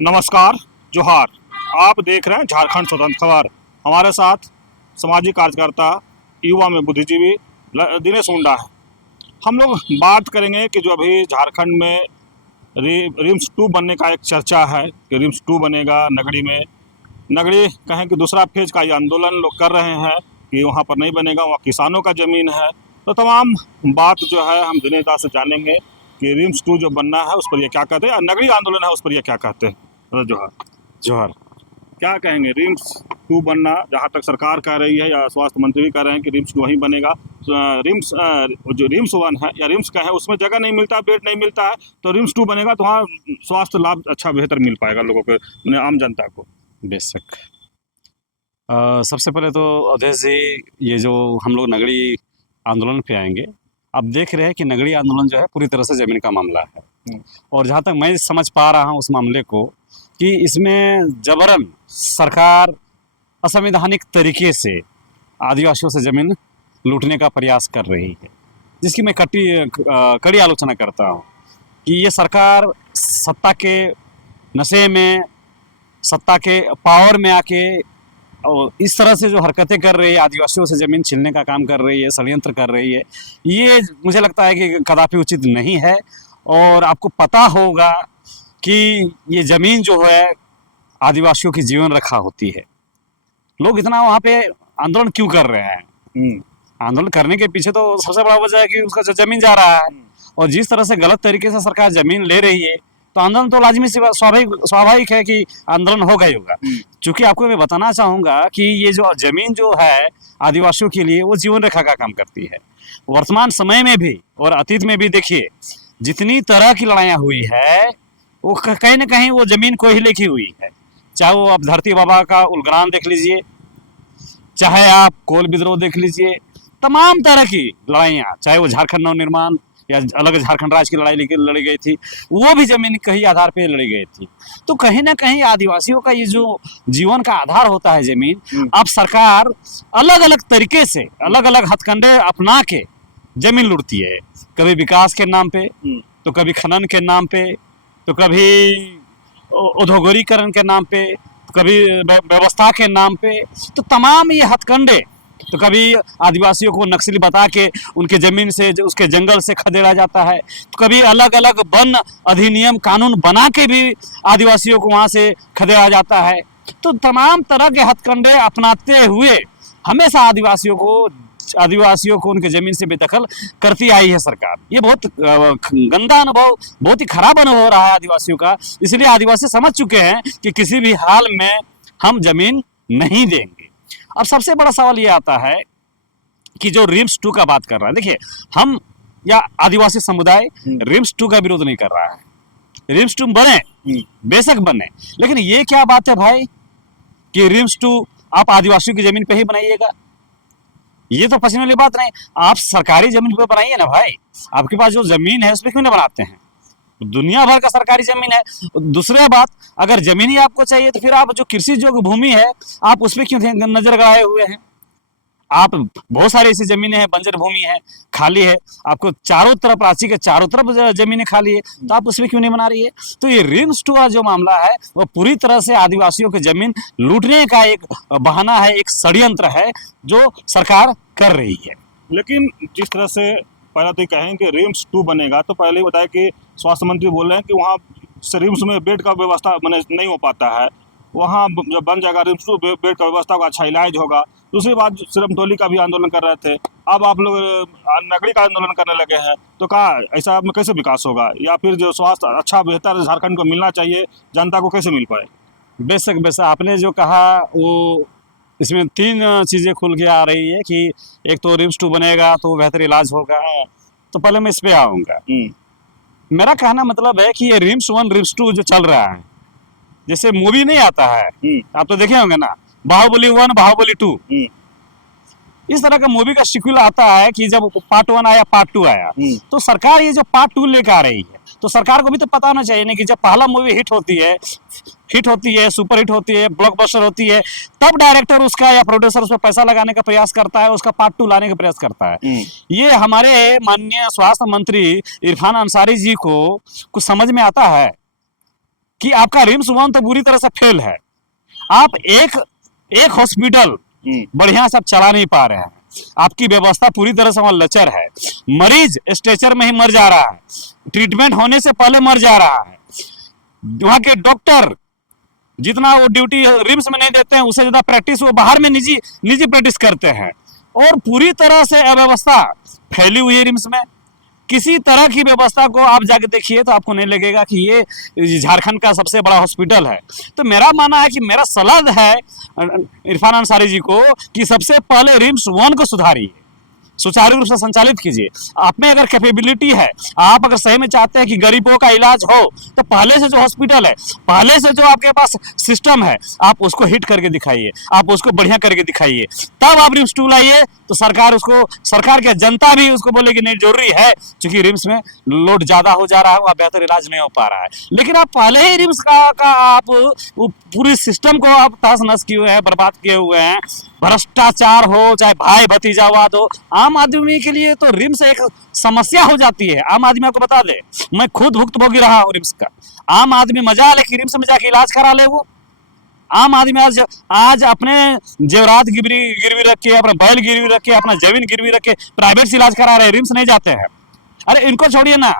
नमस्कार, जोहार। आप देख रहे हैं झारखंड स्वतंत्र खबर। हमारे साथ सामाजिक कार्यकर्ता, युवा में बुद्धिजीवी दिनेश मुंडा है। हम लोग बात करेंगे कि जो अभी झारखंड में रिम्स 2 बनने का एक चर्चा है कि रिम्स 2 बनेगा नगड़ी में। नगड़ी कहें कि दूसरा फेज का ये आंदोलन लोग कर रहे हैं कि वहाँ पर नहीं बनेगा, वहाँ किसानों का ज़मीन है। तो तमाम बात जो है हम दिनेश दा से जानेंगे कि रिम्स 2 जो बनना है उस पर ये क्या कहते हैं, नगड़ी आंदोलन है उस पर ये क्या कहते हैं। जोहार। जोहार। क्या कहेंगे रिम्स 2 बनना, जहाँ तक सरकार कह रही है या स्वास्थ्य मंत्री भी कह रहे हैं कि रिम्स 2 वहीं बनेगा। रिम्स जो रिम्स 1 है या रिम्स कहें उसमें जगह नहीं मिलता, बेड नहीं मिलता है, तो रिम्स 2 बनेगा तो वहाँ स्वास्थ्य लाभ अच्छा बेहतर मिल पाएगा लोगों को, आम जनता को। बेशक। सबसे पहले तो अवधेश जी, ये जो हम लोग नगड़ी आंदोलन पे आएंगे, अब देख रहे हैं कि नगड़ी आंदोलन जो है पूरी तरह से ज़मीन का मामला है। और जहाँ तक मैं समझ पा रहा हूँ उस मामले को, कि इसमें जबरन सरकार असंवैधानिक तरीके से आदिवासियों से ज़मीन लूटने का प्रयास कर रही है, जिसकी मैं कड़ी आलोचना करता हूँ कि ये सरकार सत्ता के नशे में, सत्ता के पावर में आके और इस तरह से जो हरकतें कर रही है, आदिवासियों से ज़मीन छीनने का काम कर रही है, षड्यंत्र कर रही है, ये मुझे लगता है कि कदापि उचित नहीं है। और आपको पता होगा कि ये ज़मीन जो है आदिवासियों की जीवन रक्षा होती है। लोग इतना वहाँ पे आंदोलन क्यों कर रहे हैं? आंदोलन करने के पीछे तो सबसे बड़ा वजह है कि उसका जो ज़मीन जा रहा है, और जिस तरह से गलत तरीके से सरकार ज़मीन ले रही है, तो आंदोलन तो लाजमी स्वाभाविक है कि आंदोलन होगा ही होगा। चूंकि आपको मैं बताना चाहूँगा कि ये जो ज़मीन जो है आदिवासियों के लिए वो जीवन रेखा का काम करती है। वर्तमान समय में भी और अतीत में भी देखिए, जितनी तरह की लड़ाइयाँ हुई है वो कहीं ना कहीं वो ज़मीन को ही लेके हुई है। चाहे वो आप धरती बाबा का उलग्रान देख लीजिए, चाहे आप कोल विद्रोह देख लीजिए, तमाम तरह की लड़ाइयाँ, चाहे वो झारखंड नवनिर्माण या अलग झारखंड राज्य की लड़ाई लड़ी गई थी, वो भी जमीन के ही आधार पे लड़ी गई थी। तो कहीं ना कहीं आदिवासियों का ये जो जीवन का आधार होता है जमीन, अब सरकार अलग अलग तरीके से अलग अलग हथकंडे अपना के जमीन लूटती है। कभी विकास के नाम पे, तो कभी खनन के नाम पे, तो कभी औद्योगिकरण के नाम पे, तो कभी व्यवस्था के नाम पे। तो तमाम ये हथकंडे, तो कभी आदिवासियों को नक्सली बता के उनके ज़मीन से, उसके जंगल से खदेड़ा जाता है, तो कभी अलग अलग वन अधिनियम कानून बना के भी आदिवासियों को वहाँ से खदेड़ा जाता है। तो तमाम तरह के हथकंडे अपनाते हुए हमेशा आदिवासियों को उनके ज़मीन से बेदखल करती आई है सरकार। ये बहुत गंदा अनुभव, बहुत ही खराब अनुभव हो रहा है आदिवासियों का। इसलिए आदिवासी समझ चुके हैं कि किसी भी हाल में हम ज़मीन नहीं देंगे। अब सबसे बड़ा सवाल ये आता है कि जो रिम्स 2 का बात कर रहा है, देखिए हम या आदिवासी समुदाय रिम्स 2 का विरोध नहीं कर रहा है। रिम्स 2 बने, बेशक बने, लेकिन ये क्या बात है भाई कि रिम्स 2 आप आदिवासियों की जमीन पे ही बनाइएगा? ये तो पसीने वाली बात नहीं। आप सरकारी जमीन पे बनाइए ना भाई। आपके पास जो जमीन है उस पर क्यों नहीं बनाते हैं? दुनिया भर का सरकारी जमीन है। दूसरी बात, अगर जमीन ही आपको चाहिए तो फिर आप जो कृषि योग्य भूमि है आप उस पर क्यों नजर गड़ाए हुए हैं? आप बहुत सारी ऐसी जमीनें हैं, बंजर भूमि है, खाली है, आपको चारों तरफ, रांची के चारों तरफ जमीनें खाली है, तो आप उसमें क्यों नहीं बना रही है? तो ये रिम्स 2 का जो मामला है वो पूरी तरह से आदिवासियों की जमीन लूटने का एक बहाना है, एक षड्यंत्र है जो सरकार कर रही है। लेकिन जिस तरह से पहले तो कहें कि रिम्स 2 बनेगा, तो पहले ही बताया कि स्वास्थ्य मंत्री बोल रहे हैं कि वहाँ रिम्स में बेड का व्यवस्था नहीं हो पाता है। वहाँ जब बन जाएगा रिम्स 2, बेड का व्यवस्था होगा, अच्छा इलाज होगा। दूसरी बात, सिरमटोली का भी आंदोलन कर रहे थे, अब आप लोग नगड़ी का आंदोलन करने लगे हैं, तो कहा ऐसा में कैसे विकास होगा? या फिर जो स्वास्थ्य अच्छा बेहतर झारखंड को मिलना चाहिए, जनता को कैसे मिल पाए? बेशक आपने जो कहा वो, इसमें 3 चीज़ें खुल के आ रही है कि एक तो रिम्स 2 बनेगा तो बेहतर इलाज होगा। तो पहले मैं इस पे आऊँगा। मेरा कहना मतलब है कि ये रिम्स 1 रिम्स 2 जो चल रहा है, जैसे मूवी नहीं आता है, आप तो देखे होंगे ना, बाहुबली 1 बाहुबली 2, इस तरह का मूवी का सीक्वल आता है कि जब पार्ट 1 आया, पार्ट 2 आया, तो सरकार ये जो पार्ट 2 लेकर आ रही है, तो सरकार को भी तो पता होना चाहिए ना कि जब पहला मूवी हिट होती है, सुपर हिट होती है, ब्लॉकबस्टर होती है, तब डायरेक्टर उसका या प्रोड्यूसर उस पर पैसा लगाने का प्रयास करता है, उसका पार्ट 2 लाने का प्रयास करता है। ये हमारे माननीय स्वास्थ्य मंत्री इरफान अंसारी जी को कुछ समझ में आता है? कि आपका रिम्स 1 तो बुरी तरह से फेल है। आप एक हॉस्पिटल बढ़िया से आप चला नहीं पा रहे हैं, आपकी व्यवस्था पूरी तरह से वहां लचर है, मरीज स्ट्रेचर में ही मर जा रहा है, ट्रीटमेंट होने से पहले मर जा रहा है, वहां के डॉक्टर जितना वो ड्यूटी रिम्स में नहीं देते हैं उससे ज्यादा प्रैक्टिस वो बाहर में निजी प्रैक्टिस करते हैं, और पूरी तरह से अव्यवस्था फैली हुई है रिम्स में। किसी तरह की व्यवस्था को आप जाके देखिए तो आपको नहीं लगेगा कि ये झारखंड का सबसे बड़ा हॉस्पिटल है। तो मेरा मानना है कि मेरा सलाह है इरफान अंसारी जी को कि सबसे पहले रिम्स 1 को सुधारिए, सुचारू रूप से संचालित कीजिए। आप में अगर कैपेबिलिटी है, आप अगर सही में चाहते हैं कि गरीबों का इलाज हो, तो पहले से जो हॉस्पिटल है, पहले से जो आपके पास सिस्टम है, आप उसको हिट करके दिखाइए, आप उसको बढ़िया करके दिखाइए, तब आप रिम्स 2 लाइए। तो सरकार की जनता भी उसको बोलेगी नहीं जरूरी है, क्योंकि रिम्स में लोड ज्यादा हो जा रहा है, वहाँ बेहतर इलाज नहीं हो पा रहा है। लेकिन आप पहले ही रिम्स का आप पूरी सिस्टम को आप तहस नहस किए हुए हैं, बर्बाद किए हुए हैं। भ्रष्टाचार हो चाहे भाई भतीजावाद हो, आम आदमी के लिए तो रिम्स एक समस्या हो जाती है। आम आदमी आपको बता दे, मैं खुद भुक्तभोगी रहा हूँ रिम्स का। आम आदमी मजा ले कि रिम्स में जाके इलाज करा ले। वो आम आदमी आज अपने जेवरात गिरवी रख के, अपना बैल गिरवी रख के, अपना जमीन गिरवी रख के प्राइवेट से इलाज करा रहे, रिम्स नहीं जाते हैं। अरे इनको छोड़िए ना,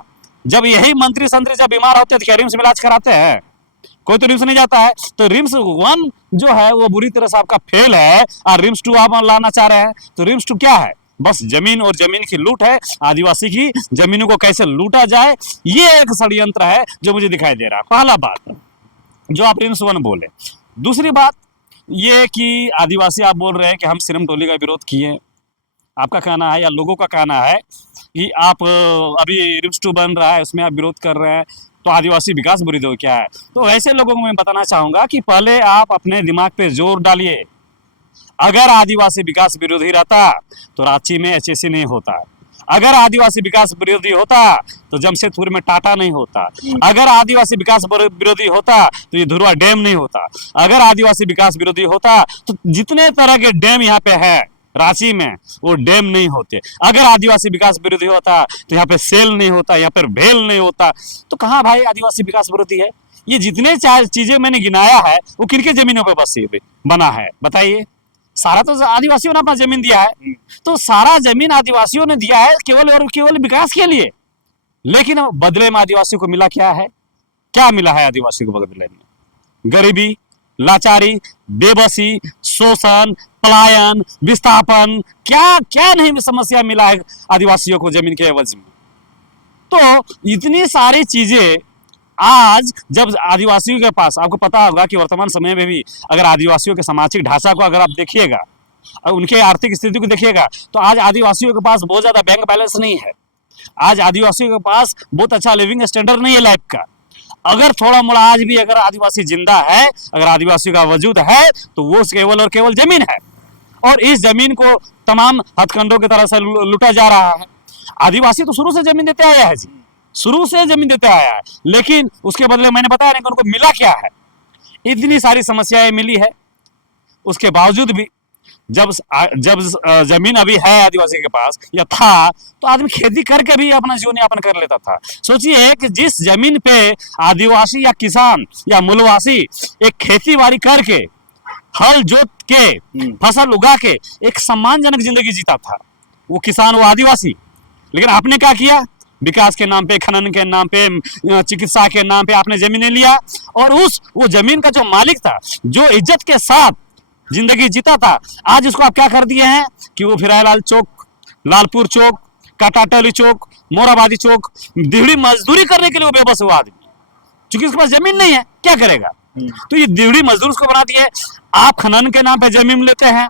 जब यही मंत्री संतरी जब बीमार होते हैं तो क्या रिम्स में इलाज कराते हैं? कोई तो रिम्स नहीं जाता है। तो रिम्स 1 जो है वो बुरी तरह से आपका फेल है, और रिम्स 2 आप लाना चाह रहे हैं। तो रिम्स 2 क्या है? बस जमीन और जमीन की लूट है, आदिवासी की जमीनों को कैसे लूटा जाए, ये एक षड्यंत्र है जो मुझे दिखाई दे रहा है। पहला बात जो आप रिम्स 1 बोले। दूसरी बात ये कि आदिवासी आप बोल रहे हैं कि हम सिरम टोली का विरोध किए, आपका कहना है या लोगों का कहना है कि आप अभी रिम्स 2 बन रहा है उसमें आप विरोध कर रहे हैं, तो आदिवासी विकास विरोधी क्या है? तो ऐसे लोगों को मैं बताना चाहूंगा कि पहले आप अपने दिमाग पे जोर डालिए। अगर आदिवासी विकास विरोधी रहता तो रांची में HSC नहीं होता, अगर आदिवासी विकास विरोधी होता तो जमशेदपुर में टाटा नहीं होता, अगर आदिवासी विकास विरोधी होता तो ये धुरवा डैम नहीं होता, अगर आदिवासी विकास विरोधी होता तो जितने तरह के डैम यहाँ पे है रांची में वो डैम नहीं होते, अगर आदिवासी विकास विरोधी होता तो यहाँ पे सेल नहीं होता, यहाँ पर भेल नहीं होता। तो कहाँ भाई आदिवासी विकास विरोधी है? ये जितने चीजें मैंने गिनाया है वो किनके जमीनों पे बस बना है बताइए? सारा तो आदिवासियों ने अपना जमीन दिया है, तो सारा जमीन आदिवासियों ने दिया है केवल और केवल विकास के लिए। लेकिन बदले में आदिवासियों को मिला क्या है? क्या मिला है आदिवासियों को बदले में? गरीबी, लाचारी, बेबसी, शोषण, पलायन, विस्थापन, क्या क्या नहीं समस्या मिला है आदिवासियों को जमीन के एवज में। तो इतनी सारी चीजें आज जब आदिवासियों के पास, आपको पता होगा कि वर्तमान समय में भी अगर आदिवासियों के सामाजिक ढांचा को अगर आप देखिएगा और उनके आर्थिक स्थिति को देखिएगा तो आज आदिवासियों के पास बहुत ज्यादा बैंक बैलेंस नहीं है, आज आदिवासियों के पास बहुत अच्छा लिविंग स्टैंडर्ड नहीं है लाइफ का। अगर थोड़ा मोड़ा आज भी अगर आदिवासी जिंदा है, अगर आदिवासियों का वजूद है, तो वो केवल और केवल जमीन है, और इस जमीन को तमाम हथकंडों की तरह से लूटा जा रहा है। आदिवासी तो शुरू से जमीन देते आया है जी, शुरू से जमीन देते आया है, लेकिन उसके बदले मैंने बताया नहीं कि उनको मिला क्या है। इतनी सारी समस्याएं मिली है, उसके बावजूद भी जब जमीन अभी है आदिवासी के पास या था तो आदमी खेती करके भी अपना जीवन यापन कर लेता था। सोचिए कि जिस जमीन पे आदिवासी या किसान या मूलवासी एक खेती बाड़ी करके हल जोत के फसल उगा के एक सम्मानजनक जिंदगी जीता था, वो किसान वो आदिवासी। लेकिन आपने क्या किया? विकास के नाम पे, खनन के नाम पे, चिकित्सा के नाम पे आपने जमीनें लिया, और वो जमीन का जो मालिक था, जो इज्जत के साथ जिंदगी जीता था, आज उसको आप क्या कर दिए हैं कि वो फिरायलाल चौक, लालपुर चौक, काटाटली चौक, मोराबादी चौक, दिहड़ी मजदूरी करने के लिए वो बेबस हुआ आदमी, क्योंकि उसके पास जमीन नहीं है, क्या करेगा? तो ये दिहड़ी मजदूर उसको बना दिए। आप खनन के नाम पे जमीन लेते हैं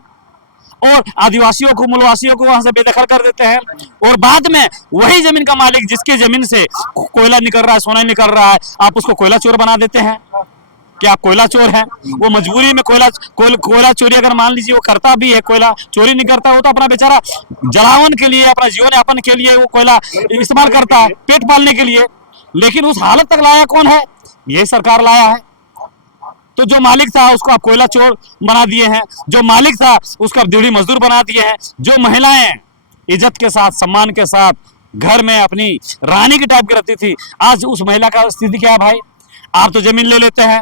और आदिवासियों को, मूलवासियों को वहां से बेदखल कर देते हैं, और बाद में वही जमीन का मालिक जिसके जमीन से कोयला निकल रहा है, सोना निकल रहा है, आप उसको कोयला चोर बना देते हैं कि आप कोयला चोर हैं। वो मजबूरी में कोयला चोरी अगर मान लीजिए वो करता भी है, कोयला चोरी नहीं करता, वो तो अपना बेचारा जलावन के लिए, अपना जीवन यापन के लिए वो कोयला इस्तेमाल करता है, पेट पालने के लिए। लेकिन उस हालत तक लाया कौन है? ये सरकार लाया है। तो जो मालिक था उसको आप कोयला चोर बना दिए हैं, जो मालिक था उसको आप दिहड़ी मजदूर बना दिए हैं। जो महिलाएं इज्जत के साथ, सम्मान के साथ घर में अपनी रानी की टाइप की रहती थी, आज उस महिला का स्थिति क्या है भाई? आप तो जमीन ले लेते हैं,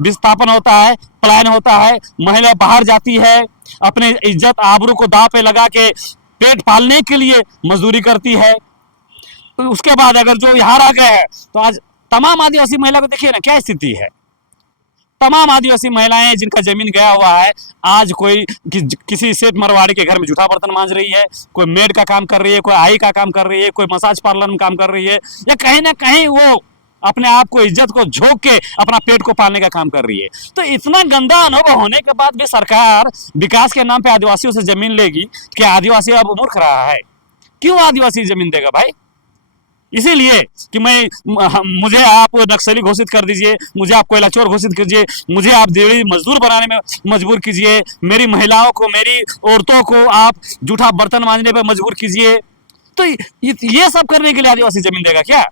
विस्थापन होता है, पलायन होता है, महिला बाहर जाती है, अपने इज्जत आबरू को दांव पे लगा के पेट पालने के लिए मजदूरी करती है। तो उसके बाद अगर जो यहाँ आ गए हैं तो आज तमाम आदिवासी महिला को देखिए ना क्या स्थिति है। तमाम आदिवासी महिलाएं जिनका जमीन गया हुआ है, आज कोई किसी सेठ मरवाड़ी के घर में जूठा बर्तन मांज रही है, कोई मेड का काम कर रही है, कोई आई का काम कर रही है, कोई मसाज पार्लर में काम कर रही है, या कहीं ना कहीं वो अपने आप को इज्जत को झोंक के अपना पेट को पालने का काम कर रही है। तो इतना गंदा अनुभव होने के बाद भी सरकार विकास के नाम पे आदिवासियों से जमीन लेगी, क्या आदिवासी अब मूर्ख रहा है? क्यों आदिवासी जमीन देगा भाई? इसीलिए कि मुझे आप नक्सली घोषित कर दीजिए, मुझे आप कोयला चोर घोषित कीजिए, मुझे आप दिहाड़ी मजदूर बनाने में मजबूर कीजिए, मेरी महिलाओं को, मेरी औरतों को आप जूठा बर्तन मांजने पे मजबूर कीजिए, तो ये सब करने के लिए आदिवासी जमीन देगा क्या?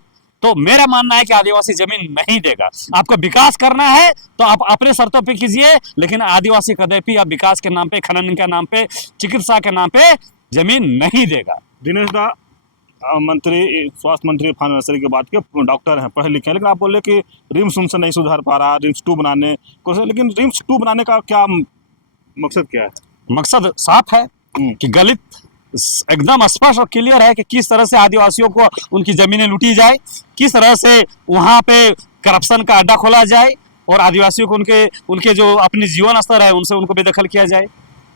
तो मेरा मानना है कि आदिवासी जमीन नहीं देगा। आपको विकास करना है तो आप अपने शर्तों पे कीजिए, लेकिन आदिवासी कदापि आप विकास के नाम पे, खनन के नाम पे, चिकित्सा के नाम पे जमीन नहीं देगा। दिनेश दा मंत्री, स्वास्थ्य मंत्री इरफान नर्सरी की बात की, डॉक्टर हैं, पढ़े लिखे हैं, लेकिन आप बोल रहे कि रिम्स उनसे नहीं सुधार पा रहा, रिम्स 2 बनाने को, लेकिन रिम्स 2 बनाने का क्या मकसद क्या है? मकसद साफ है कि गलित एकदम स्पष्ट और क्लियर है कि किस तरह से आदिवासियों को उनकी जमीनें लूटी जाए, किस तरह से वहां पे करप्शन का अड्डा खोला जाए और आदिवासियों को उनके जो अपने जीवन स्तर है उनसे उनको बेदखल किया जाए,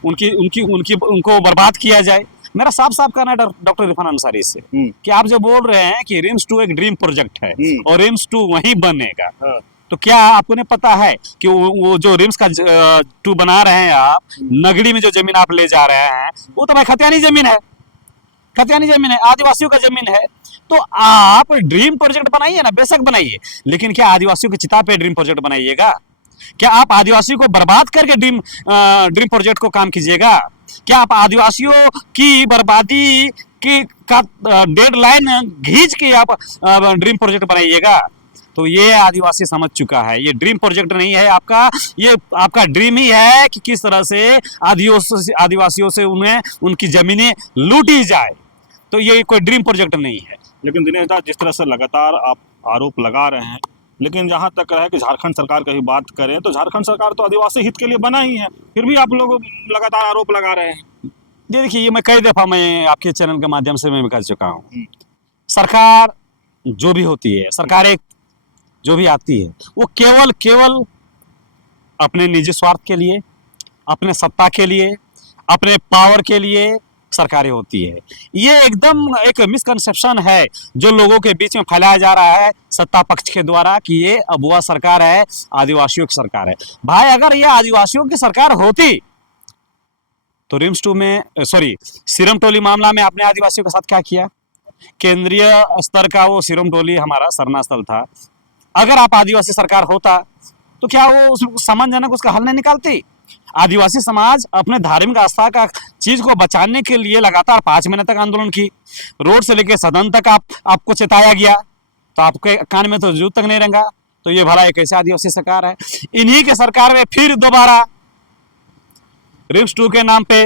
उनको बर्बाद किया जाए। मेरा साफ साफ कहना है डॉक्टर इरफान अंसारी से कि आप जो बोल रहे हैं कि रिम्स 2 एक ड्रीम प्रोजेक्ट है और रिम्स 2 वहीं बनेगा, तो क्या आपको नहीं पता है कि वो जो रिम्स का 2 बना रहे हैं आप, नगड़ी में जो जमीन आप ले जा रहे हैं वो तो भाई खतियानी जमीन है, खतियानी जमीन है, आदिवासियों का जमीन है। तो आप ड्रीम प्रोजेक्ट बनाइए ना, बेशक बनाइए, लेकिन क्या आदिवासियों की चिता पे ड्रीम प्रोजेक्ट बनाइएगा? क्या आप आदिवासियों को बर्बाद करके ड्रीम प्रोजेक्ट को काम कीजिएगा? क्या आप आदिवासियों की बर्बादी की का डेडलाइन खींच के आप ड्रीम प्रोजेक्ट बनाइएगा? तो ये आदिवासी समझ चुका है, ये ड्रीम प्रोजेक्ट नहीं है आपका, ये आपका ड्रीम ही है कि किस तरह से आदिवासियों से उन्हें उनकी जमीनें लूटी जाए। तो ये कोई ड्रीम प्रोजेक्ट नहीं है। लेकिन दिनेश दा, जिस तरह से लगातार आप आरोप लगा रहे हैं, लेकिन जहाँ तक है कि झारखंड सरकार की बात करें तो झारखंड सरकार तो आदिवासी हित के लिए बना ही है, फिर भी आप लोग लगातार आरोप लगा रहे हैं। ये देखिए, ये मैं कई दफ़ा मैं आपके चैनल के माध्यम से मैं कह चुका हूँ, सरकार जो भी होती है, सरकार एक जो भी आती है, वो केवल अपने निजी स्वार्थ के लिए, अपने सत्ता के लिए, अपने पावर के लिए सरकारें होती है। ये एकदम एक मिसकंसेप्शन है जो लोगों के बीच में फैलाया जा रहा है सत्ता पक्ष के द्वारा कि ये अबुआ सरकार है, आदिवासियों की सरकार है। भाई अगर ये आदिवासियों की सरकार होती तो रिम्स 2 में सिरम टोली मामला में आपने आदिवासियों के साथ क्या किया? केंद्रीय स्तर का वो सिरम टोली हमारा सरना स्थल था। अगर आप आदिवासी सरकार होता तो क्या वो सम्मानजनक उसका हल नहीं निकालती? आदिवासी समाज अपने धार्मिक आस्था का चीज को बचाने के लिए लगातार 5 महीने तक आंदोलन की, रोड से लेकर सदन तक आपको चेताया गया, तो आपके कान में तो जूं तक नहीं रंगा। तो ये भला एक ऐसी आदिवासी सरकार है? इन्हीं के सरकार में फिर दोबारा रिम्स 2 के नाम पे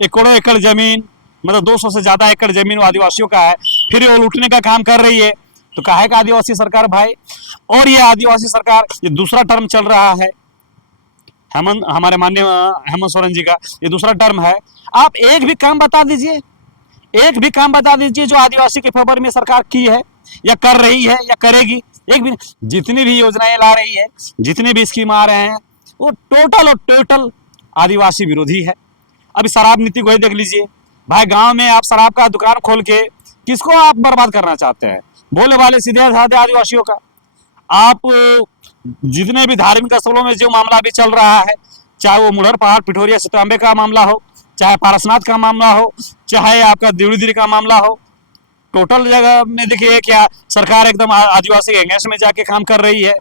एकड़ों एकड़ जमीन, मतलब 200 से ज्यादा एकड़ जमीन आदिवासियों का है, फिर वो लूटने का काम कर रही है। तो काहे का आदिवासी सरकार भाई? और ये आदिवासी सरकार, ये दूसरा टर्म चल रहा है हमारे माननीय हेमंत सोरेन जी का, ये दूसरा टर्म है। आप एक भी काम बता दीजिए, एक भी काम बता दीजिए जो आदिवासी के फेवर में सरकार की है या कर रही है या करेगी। एक भी, जितनी भी योजनाएं ला रही है, जितने भी स्कीम आ रहे हैं, वो टोटल आदिवासी विरोधी है। अभी शराब नीति को ही देख लीजिए भाई, गांव में आप शराब का दुकान खोल के किसको आप बर्बाद करना चाहते हैं? बोले वाले सीधे साधे आदिवासियों का। आप जितने भी धार्मिक स्थलों में जो मामला भी चल रहा है, चाहे वो मुढ़र पहाड़ पिठोरिया सितंबे का मामला हो, चाहे पारसनाथ का मामला हो, चाहे आपका दिवड़ी का मामला हो, टोटल जगह में देखिए क्या सरकार एकदम आदिवासी के अगेंस्ट में जाके काम कर रही है।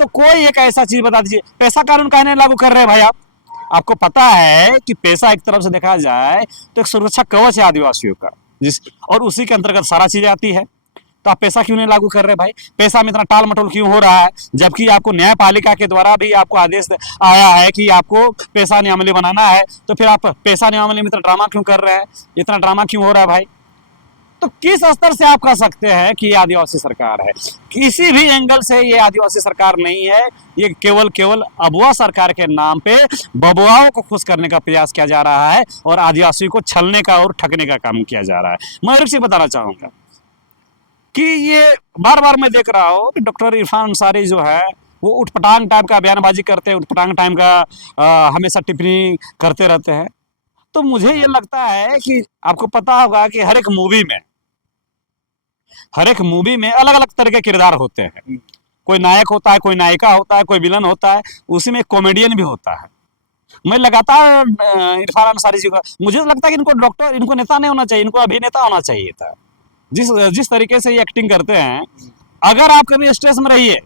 तो कोई एक ऐसा चीज बता दीजिए। पैसा कानून कहने लागू कर रहे हैं भाई आप? आपको पता है कि पैसा एक तरफ से देखा जाए तो एक सुरक्षा कवच है आदिवासियों का, और उसी के अंतर्गत सारा चीजें आती है। तो आप पैसा क्यों नहीं लागू कर रहे भाई? पैसा में इतना टाल मटोल क्यों हो रहा है, जबकि आपको न्यायपालिका के द्वारा भी आपको आदेश आया है कि आपको पैसा नियमावली बनाना है, तो फिर आप पैसा नियमावली में इतना ड्रामा क्यों कर रहे हैं? इतना ड्रामा क्यों हो रहा है भाई? तो किस स्तर से आप कह सकते हैं कि ये आदिवासी सरकार है? किसी भी एंगल से ये आदिवासी सरकार नहीं है। ये केवल अबुआ सरकार के नाम पे बबुआओं को खुश करने का प्रयास किया जा रहा है और आदिवासी को छलने का और ठगने का काम किया जा रहा है। मैं एक चीज बताना चाहूंगा कि ये बार बार मैं देख रहा हूँ कि डॉक्टर इरफान अंसारी जो है वो उठपटांग टाइप का बयानबाजी करते हैं, उठपटांग टाइप का हमेशा टिप्पणी करते रहते हैं। तो मुझे ये लगता है कि आपको पता होगा कि हर एक मूवी में अलग अलग तरह के किरदार होते हैं। कोई नायक होता है, कोई नायिका होता है, कोई विलन होता है, उसी में कॉमेडियन भी होता है। मैं लगातार इरफान अंसारी जी का, मुझे लगता है कि इनको नेता नहीं होना चाहिए, इनको अभिनेता होना चाहिए था। जिस तरीके से ये एक्टिंग करते हैं, अगर आप कभी स्ट्रेस में रहिए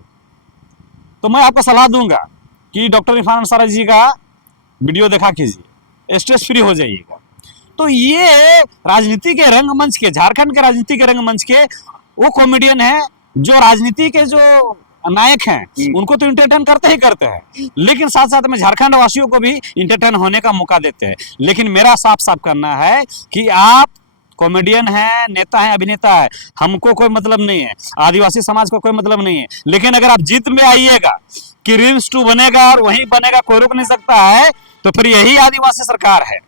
तो मैं आपको सलाह दूंगा कि डॉक्टर इरफान अंसारी जी का वीडियो देखा कीजिए, स्ट्रेस फ्री हो जाइएगा। तो ये राजनीति के रंगमंच के, झारखंड के राजनीति के रंगमंच के वो कॉमेडियन है जो राजनीति के जो नायक हैं उनको तो इंटरटेन करते ही करते हैं, लेकिन साथ साथ में झारखंड वासियों को भी इंटरटेन होने का मौका देते हैं। लेकिन मेरा साफ साफ करना है कि आप कॉमेडियन है, नेता है, अभिनेता है, हमको कोई मतलब नहीं है, आदिवासी समाज को कोई मतलब नहीं है। लेकिन अगर आप जीत में आइएगा कि रिम्स 2 बनेगा और वहीं बनेगा, कोई रोक नहीं सकता है, तो फिर यही आदिवासी सरकार है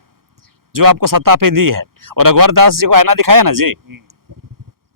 जो आपको सत्ता पे दी है। और रघुवर दास जी को आईना दिखाया ना जी,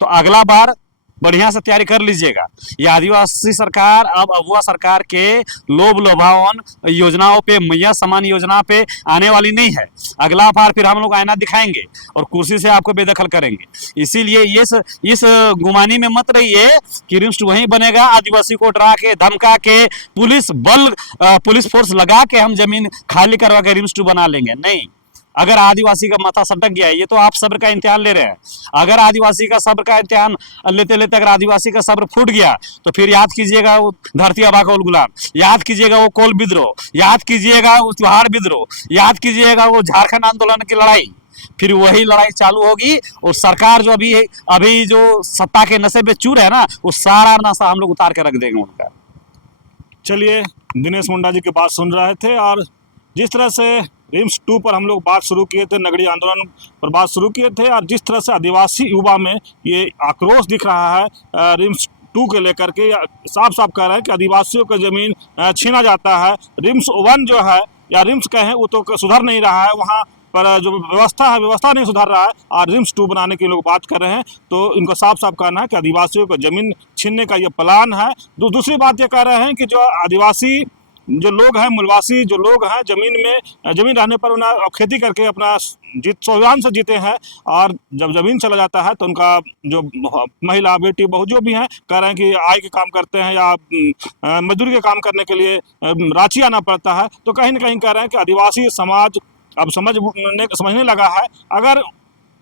तो अगला बार बढ़िया से तैयारी कर लीजिएगा। ये आदिवासी सरकार अब अगुआ सरकार के लोभ लोभावन योजनाओं पे, मैया समान योजना पे आने वाली नहीं है। अगला बार फिर हम लोग आईना दिखाएंगे और कुर्सी से आपको बेदखल करेंगे। इसीलिए इस गुमानी में मत रहिए कि रिम्स वहीं बनेगा, आदिवासी को डरा के धमका के पुलिस फोर्स लगा के हम जमीन खाली करवा के रिम्स 2 बना लेंगे। नहीं, अगर आदिवासी का माथा सटक गया है, ये तो आप सब्र का इम्तिहान ले रहे हैं। अगर आदिवासी का सब्र का इम्तिहान लेते लेते अगर आदिवासी का सब्र फूट गया तो फिर याद कीजिएगा वो धरती आबा का गुलाम, याद कीजिएगा वो कोल विद्रोह, याद कीजिएगा वो त्योहार विद्रोह, याद कीजिएगा वो झारखंड आंदोलन की लड़ाई। फिर वही लड़ाई चालू होगी और सरकार जो अभी जो सत्ता के नशे पे चूर है ना, वो सारा नशा हम लोग उतार के रख देंगे उनका। चलिए, दिनेश मुंडा जी की बात सुन रहे थे और जिस तरह से रिम्स 2 पर हम लोग बात शुरू किए थे, नगड़ी आंदोलन पर बात शुरू किए थे, और जिस तरह से आदिवासी युवा में ये आक्रोश दिख रहा है रिम्स 2 के लेकर के, साफ साफ कह रहे हैं कि आदिवासियों का ज़मीन छीना जाता है। रिम्स 1 जो है या रिम्स कहें वो तो सुधर नहीं रहा है, वहाँ पर जो व्यवस्था नहीं सुधर रहा है, और रिम्स 2 बनाने की लोग बात कर रहे हैं। तो इनको साफ साफ कहना है कि आदिवासियों को ज़मीन छीनने का ये प्लान है। दूसरी बात ये कह रहे हैं कि जो आदिवासी जो लोग हैं, मूलवासी जो लोग हैं, ज़मीन रहने पर उन्हें खेती करके अपना स्वाभिमान से जीते हैं, और जब ज़मीन चला जाता है तो उनका जो महिला, बेटी, बहू जो भी हैं, कह रहे हैं कि आय के काम करते हैं या मजदूरी के काम करने के लिए रांची आना पड़ता है। तो कहीं ना कहीं कह रहे हैं कि आदिवासी समाज अब समझने लगा है। अगर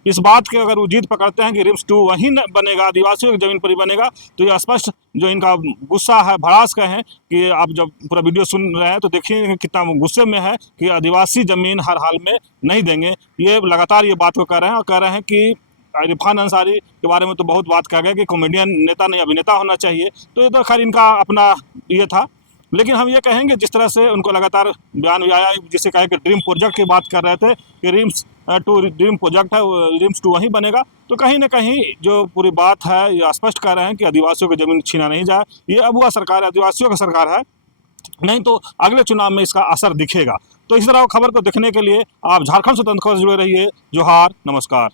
इस बात के अगर वो जीत पकड़ते हैं कि रिम्स 2 वहीं बनेगा, आदिवासियों की ज़मीन पर ही बनेगा, तो ये स्पष्ट जो इनका गुस्सा है, भड़ास कहें, कि आप जब पूरा वीडियो सुन रहे हैं तो देखिए कितना गुस्से में है कि आदिवासी ज़मीन हर हाल में नहीं देंगे। ये लगातार ये बात को कह रहे हैं और कह रहे हैं कि इरफान अंसारी के बारे में तो बहुत बात कहा गया कि कॉमेडियन नेता नहीं अभिनेता होना चाहिए। तो ये तो खैर इनका अपना ये था, लेकिन हम ये कहेंगे जिस तरह से उनको लगातार बयान आया, जिसे कहे कि ड्रीम प्रोजेक्ट की बात कर रहे थे कि रिम्स 2 ड्रीम प्रोजेक्ट है, रिम्स 2 वहीं बनेगा, तो कहीं ना कहीं जो पूरी बात है ये स्पष्ट कर रहे हैं कि आदिवासियों की ज़मीन छीना नहीं जाए। ये अबुआ सरकार, आदिवासियों की सरकार है, नहीं तो अगले चुनाव में इसका असर दिखेगा। तो इस तरह खबर को देखने के लिए आप झारखंड स्वतंत्र खबर से जुड़े रहिए। जोहार, नमस्कार।